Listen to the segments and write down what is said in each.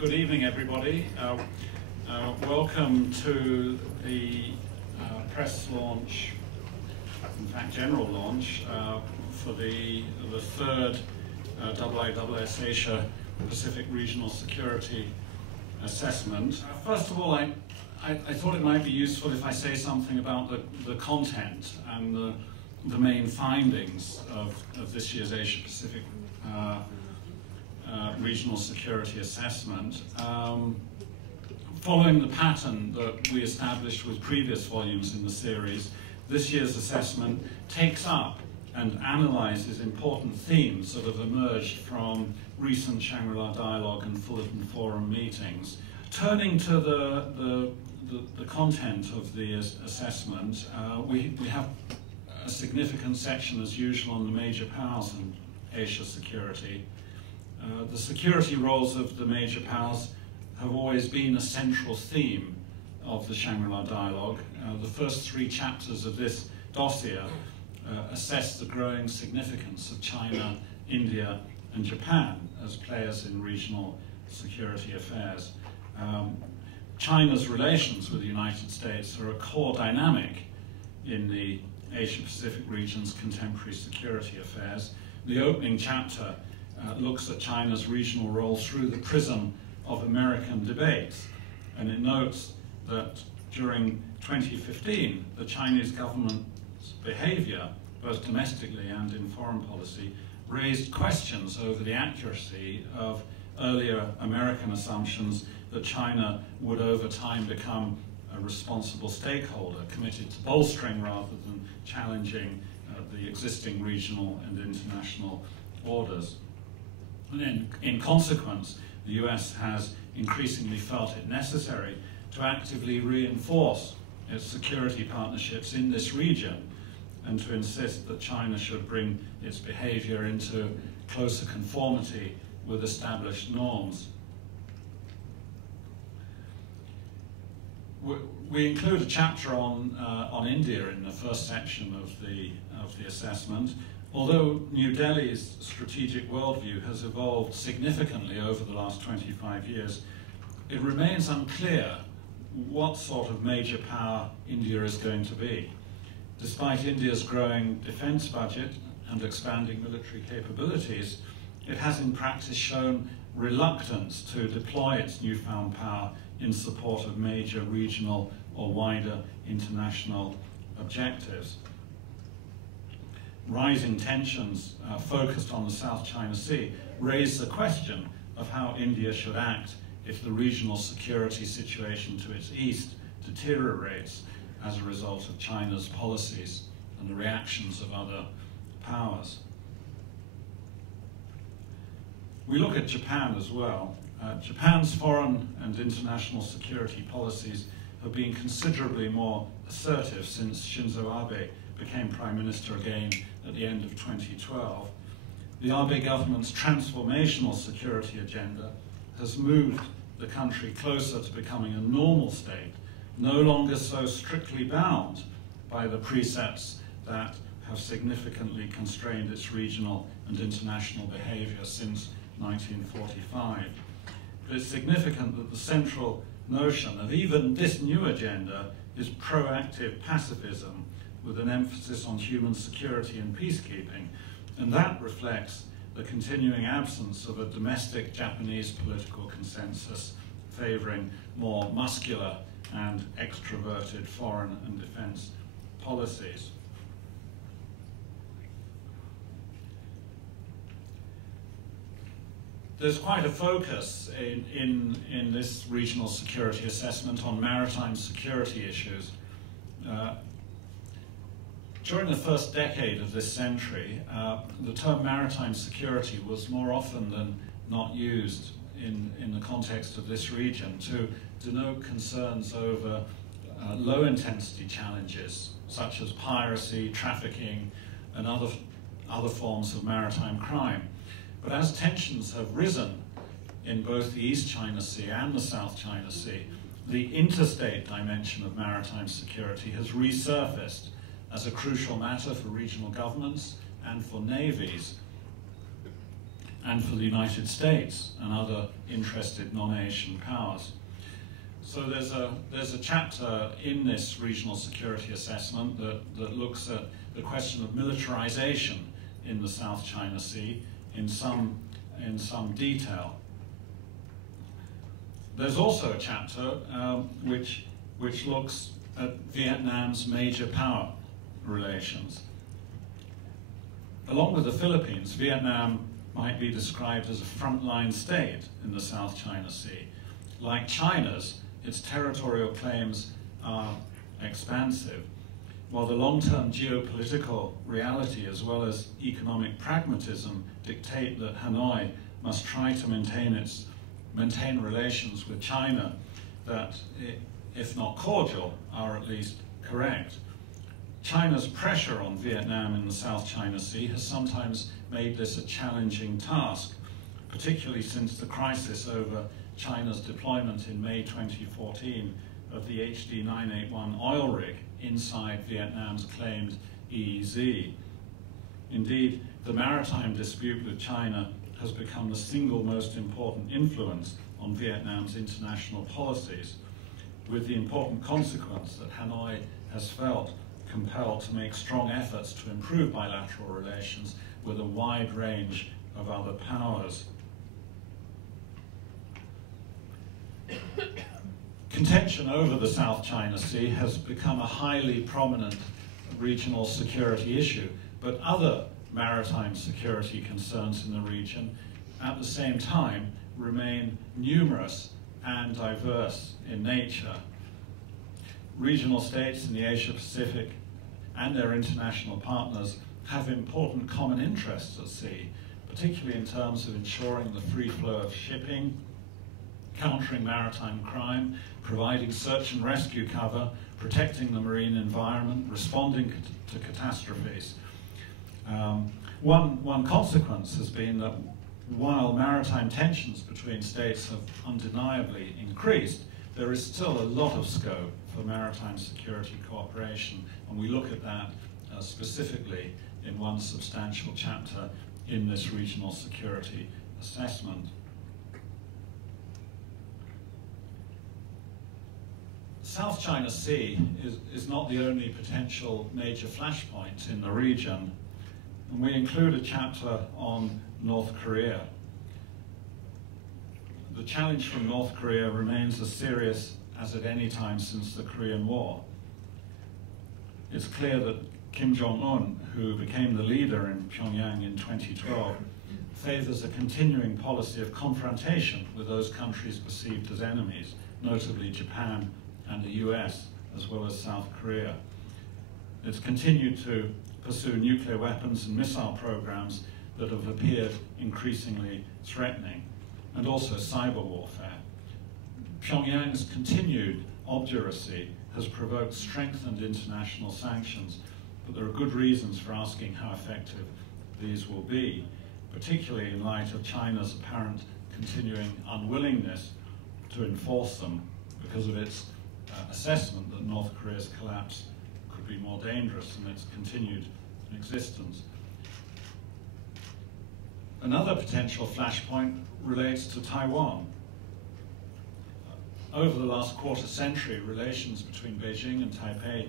Good evening, everybody. Welcome to the press launch, in fact general launch, for the third IISS Asia Pacific Regional Security Assessment. First of all, I thought it might be useful if I say something about the content and the main findings of this year's Asia Pacific Regional Security Assessment. Following the pattern that we established with previous volumes in the series, this year's assessment takes up and analyzes important themes that have emerged from recent Shangri-La Dialogue and Fullerton Forum meetings. Turning to the content of the assessment, we have a significant section, as usual, on the major powers in Asia security. The security roles of the major powers have always been a central theme of the Shangri-La Dialogue. The first three chapters of this dossier assess the growing significance of China, India, and Japan as players in regional security affairs. China's relations with the United States are a core dynamic in the Asia-Pacific region's contemporary security affairs. The opening chapter looks at China's regional role through the prism of American debates, and it notes that during 2015, the Chinese government's behavior, both domestically and in foreign policy, raised questions over the accuracy of earlier American assumptions that China would over time become a responsible stakeholder, committed to bolstering rather than challenging the existing regional and international orders. And in consequence, the US has increasingly felt it necessary to actively reinforce its security partnerships in this region and to insist that China should bring its behavior into closer conformity with established norms. We include a chapter on India in the first section of the assessment. Although New Delhi's strategic worldview has evolved significantly over the last 25 years, it remains unclear what sort of major power India is going to be. Despite India's growing defense budget and expanding military capabilities, it has in practice shown reluctance to deploy its newfound power in support of major regional or wider international objectives. Rising tensions focused on the South China Sea raise the question of how India should act if the regional security situation to its east deteriorates as a result of China's policies and the reactions of other powers. We look at Japan as well. Japan's foreign and international security policies have been considerably more assertive since Shinzo Abe became Prime Minister again at the end of 2012. The Abe government's transformational security agenda has moved the country closer to becoming a normal state, no longer so strictly bound by the precepts that have significantly constrained its regional and international behavior since 1945. But it's significant that the central notion of even this new agenda is proactive pacifism with an emphasis on human security and peacekeeping, and that reflects the continuing absence of a domestic Japanese political consensus favoring more muscular and extroverted foreign and defense policies. There's quite a focus in this regional security assessment on maritime security issues. During the first decade of this century, the term maritime security was more often than not used in the context of this region to denote concerns over low-intensity challenges such as piracy, trafficking, and other forms of maritime crime. But as tensions have risen in both the East China Sea and the South China Sea, the interstate dimension of maritime security has resurfaced as a crucial matter for regional governments and for navies. and for the United States and other interested non-Asian powers. So there's a chapter in this regional security assessment that looks at the question of militarization in the South China Sea in some detail. There's also a chapter which looks at Vietnam's major power relations. Along with the Philippines, Vietnam might be described as a frontline state in the South China Sea. Like China's, its territorial claims are expansive, while the long-term geopolitical reality as well as economic pragmatism dictate that Hanoi must try to maintain relations with China that, if not cordial, are at least correct. China's pressure on Vietnam in the South China Sea has sometimes made this a challenging task, particularly since the crisis over China's deployment in May 2014 of the HD 981 oil rig inside Vietnam's claimed EEZ. Indeed, the maritime dispute with China has become the single most important influence on Vietnam's international policies, with the important consequence that Hanoi has felt compelled to make strong efforts to improve bilateral relations with a wide range of other powers. Contention over the South China Sea has become a highly prominent regional security issue, but other maritime security concerns in the region at the same time remain numerous and diverse in nature. Regional states in the Asia-Pacific and their international partners have important common interests at sea, particularly in terms of ensuring the free flow of shipping, countering maritime crime, providing search and rescue cover, protecting the marine environment, responding to catastrophes. One consequence has been that while maritime tensions between states have undeniably increased, there is still a lot of scope for maritime security cooperation, and we look at that specifically in one substantial chapter in this regional security assessment. South China Sea is not the only potential major flashpoint in the region, and we include a chapter on North Korea. The challenge from North Korea remains as serious as at any time since the Korean War. It's clear that Kim Jong-un, who became the leader in Pyongyang in 2012, favors a continuing policy of confrontation with those countries perceived as enemies, notably Japan and the US, as well as South Korea. It's continued to pursue nuclear weapons and missile programs that have appeared increasingly threatening, and also cyber warfare. Pyongyang's continued obduracy has provoked strengthened international sanctions, but there are good reasons for asking how effective these will be, particularly in light of China's apparent continuing unwillingness to enforce them because of its assessment that North Korea's collapse could be more dangerous than its continued existence. Another potential flashpoint relates to Taiwan. Over the last quarter century, relations between Beijing and Taipei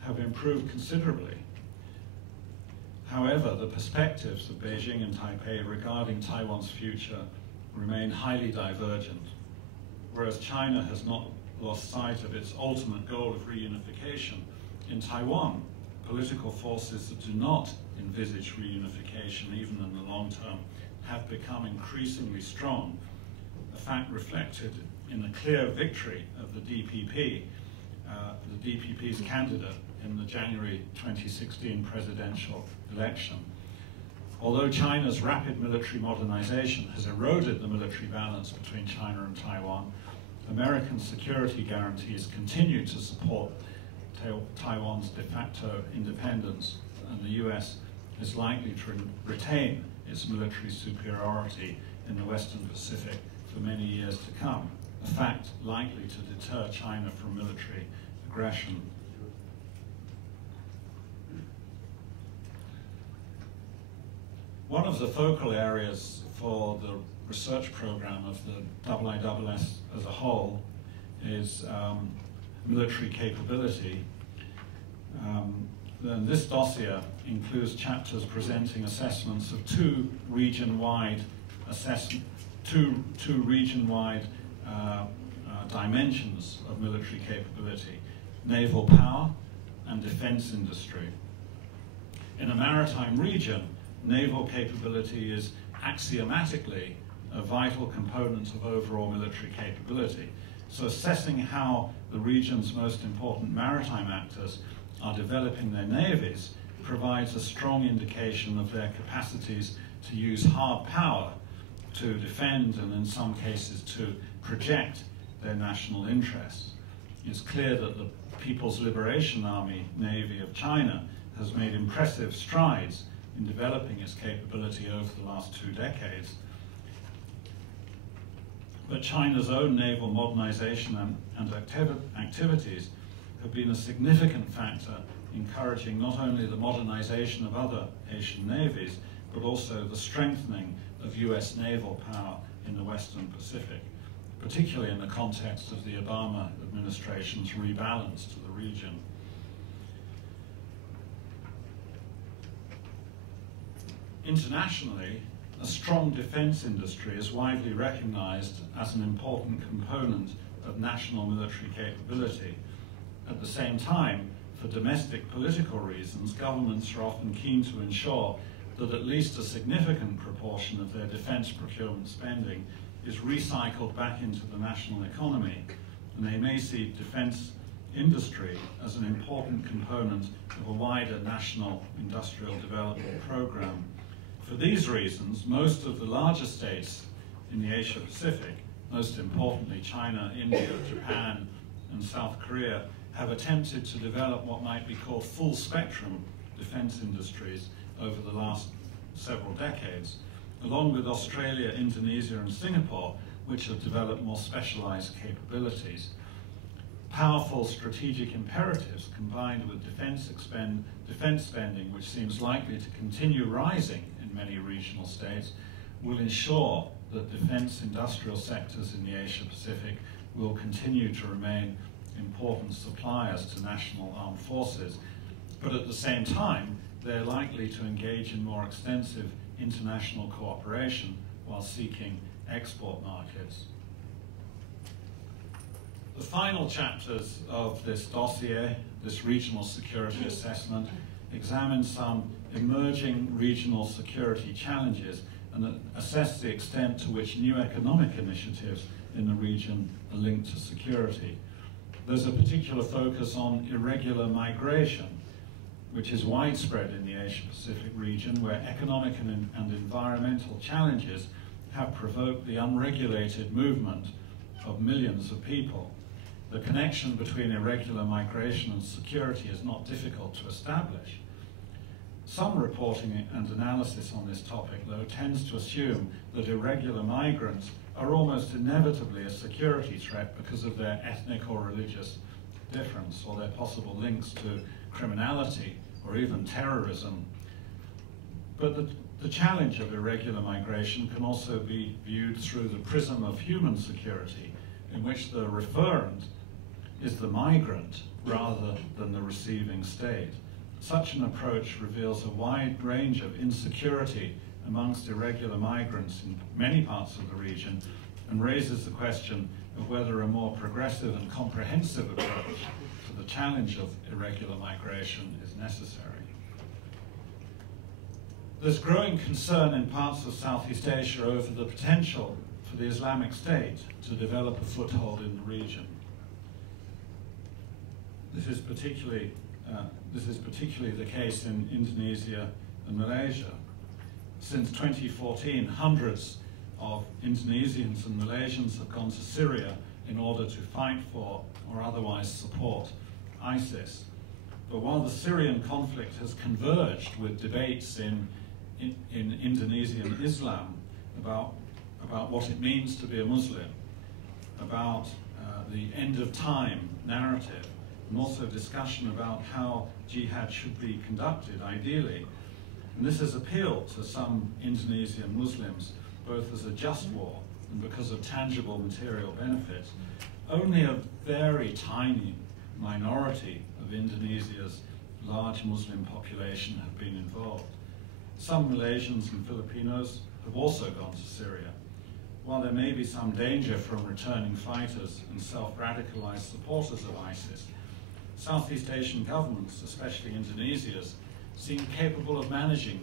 have improved considerably. However, the perspectives of Beijing and Taipei regarding Taiwan's future remain highly divergent, whereas China has not lost sight of its ultimate goal of reunification. In Taiwan, political forces that do not envisage reunification, even in the long term, have become increasingly strong, a fact reflected in the clear victory of the DPP's candidate in the January 2016 presidential election. Although China's rapid military modernization has eroded the military balance between China and Taiwan, American security guarantees continue to support Taiwan's de facto independence, and the US is likely to retain its military superiority in the Western Pacific for many years to come, a fact likely to deter China from military aggression. One of the focal areas or the research program of the IISS as a whole is military capability. Then this dossier includes chapters presenting assessments of two region-wide dimensions of military capability: naval power and defense industry. In a maritime region, naval capability is axiomatically a vital component of overall military capability. So assessing how the region's most important maritime actors are developing their navies provides a strong indication of their capacities to use hard power to defend and in some cases to project their national interests. It's clear that the People's Liberation Army Navy of China has made impressive strides in developing its capability over the last 2 decades. But China's own naval modernization and activities have been a significant factor encouraging not only the modernization of other Asian navies, but also the strengthening of US naval power in the Western Pacific, particularly in the context of the Obama administration's rebalance to the region. Internationally, a strong defense industry is widely recognized as an important component of national military capability. At the same time, for domestic political reasons, governments are often keen to ensure that at least a significant proportion of their defense procurement spending is recycled back into the national economy, and they may see defense industry as an important component of a wider national industrial development program. For these reasons, most of the larger states in the Asia Pacific, most importantly China, India, Japan, and South Korea, have attempted to develop what might be called full spectrum defense industries over the last several decades, along with Australia, Indonesia, and Singapore, which have developed more specialized capabilities. Powerful strategic imperatives combined with defense spending, which seems likely to continue rising in many regional states, will ensure that defense industrial sectors in the Asia Pacific will continue to remain important suppliers to national armed forces. But at the same time, they're likely to engage in more extensive international cooperation while seeking export markets. The final chapters of this dossier, this regional security assessment, examine some emerging regional security challenges and assess the extent to which new economic initiatives in the region are linked to security. There's a particular focus on irregular migration, which is widespread in the Asia-Pacific region, where economic and environmental challenges have provoked the unregulated movement of millions of people. The connection between irregular migration and security is not difficult to establish. Some reporting and analysis on this topic, though, tends to assume that irregular migrants are almost inevitably a security threat because of their ethnic or religious difference, or their possible links to criminality or even terrorism. But the challenge of irregular migration can also be viewed through the prism of human security, in which the referent is the migrant rather than the receiving state. Such an approach reveals a wide range of insecurity amongst irregular migrants in many parts of the region and raises the question of whether a more progressive and comprehensive approach to the challenge of irregular migration is necessary. There's growing concern in parts of Southeast Asia over the potential for the Islamic State to develop a foothold in the region. This is particularly the case in Indonesia and Malaysia. Since 2014, hundreds of Indonesians and Malaysians have gone to Syria in order to fight for or otherwise support ISIS. But while the Syrian conflict has converged with debates in Indonesian Islam about what it means to be a Muslim, about the end of time narrative, and also discussion about how jihad should be conducted ideally. And this has appealed to some Indonesian Muslims both as a just war and because of tangible material benefits, only a very tiny minority of Indonesia's large Muslim population have been involved. Some Malaysians and Filipinos have also gone to Syria. While there may be some danger from returning fighters and self-radicalized supporters of ISIS, Southeast Asian governments, especially Indonesia's, seem capable of managing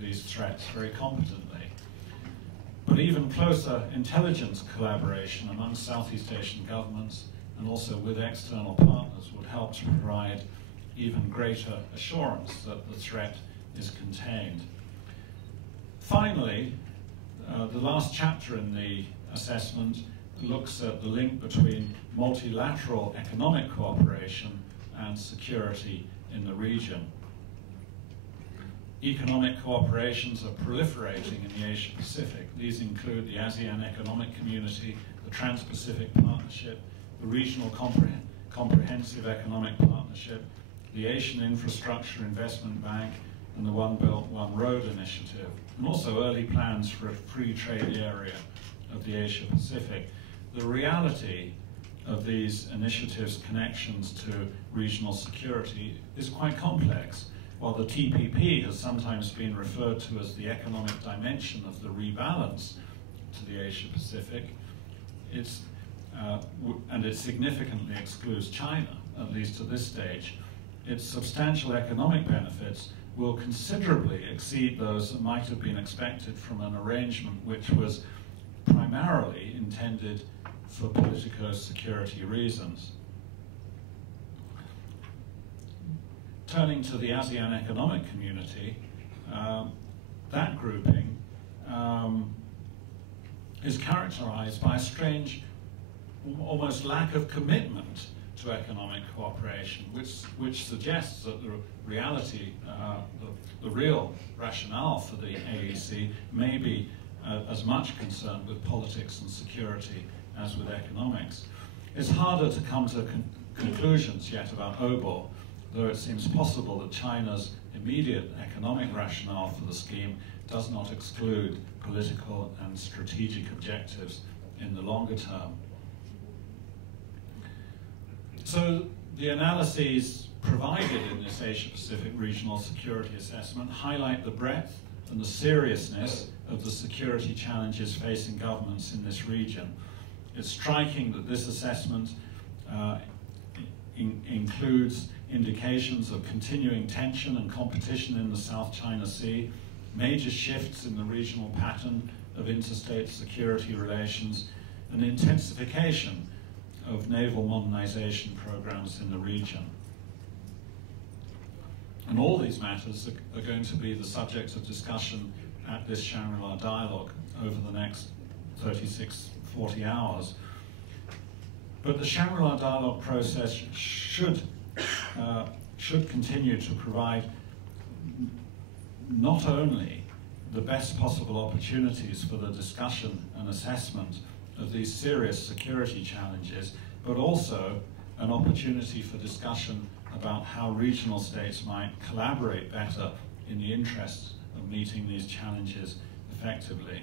these threats very competently. But even closer intelligence collaboration among Southeast Asian governments and also with external partners would help to provide even greater assurance that the threat is contained. Finally, the last chapter in the assessment looks at the link between multilateral economic cooperation and security in the region. Economic cooperations are proliferating in the Asia Pacific. These include the ASEAN Economic Community, the Trans-Pacific Partnership, the Regional Comprehensive Economic Partnership, the Asian Infrastructure Investment Bank, and the One Belt, One Road initiative, and also early plans for a free trade area of the Asia Pacific. The reality of these initiatives' connections to regional security is quite complex. While the TPP has sometimes been referred to as the economic dimension of the rebalance to the Asia Pacific, and it significantly excludes China, at least at this stage, its substantial economic benefits will considerably exceed those that might have been expected from an arrangement which was primarily intended for politico-security reasons. Turning to the ASEAN Economic Community, that grouping is characterized by a strange, almost lack of commitment to economic cooperation, which suggests that the reality, the real rationale for the AEC may be as much concerned with politics and security as with economics. It's harder to come to conclusions yet about OBOR, though it seems possible that China's immediate economic rationale for the scheme does not exclude political and strategic objectives in the longer term. So the analyses provided in this Asia-Pacific Regional Security Assessment highlight the breadth and the seriousness of the security challenges facing governments in this region. It's striking that this assessment includes indications of continuing tension and competition in the South China Sea, major shifts in the regional pattern of interstate security relations, and intensification of naval modernization programs in the region. And all these matters are going to be the subject of discussion at this Shangri-La Dialogue over the next 40 hours. But the Shangri-La Dialogue process should continue to provide not only the best possible opportunities for the discussion and assessment of these serious security challenges, but also an opportunity for discussion about how regional states might collaborate better in the interest of meeting these challenges effectively.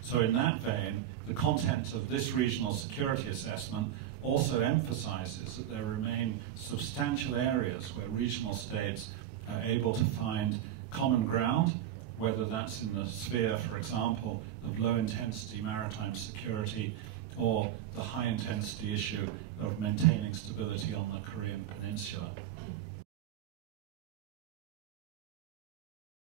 So in that vein, the content of this regional security assessment also emphasizes that there remain substantial areas where regional states are able to find common ground, whether that's in the sphere, for example, of low-intensity maritime security or the high-intensity issue of maintaining stability on the Korean Peninsula.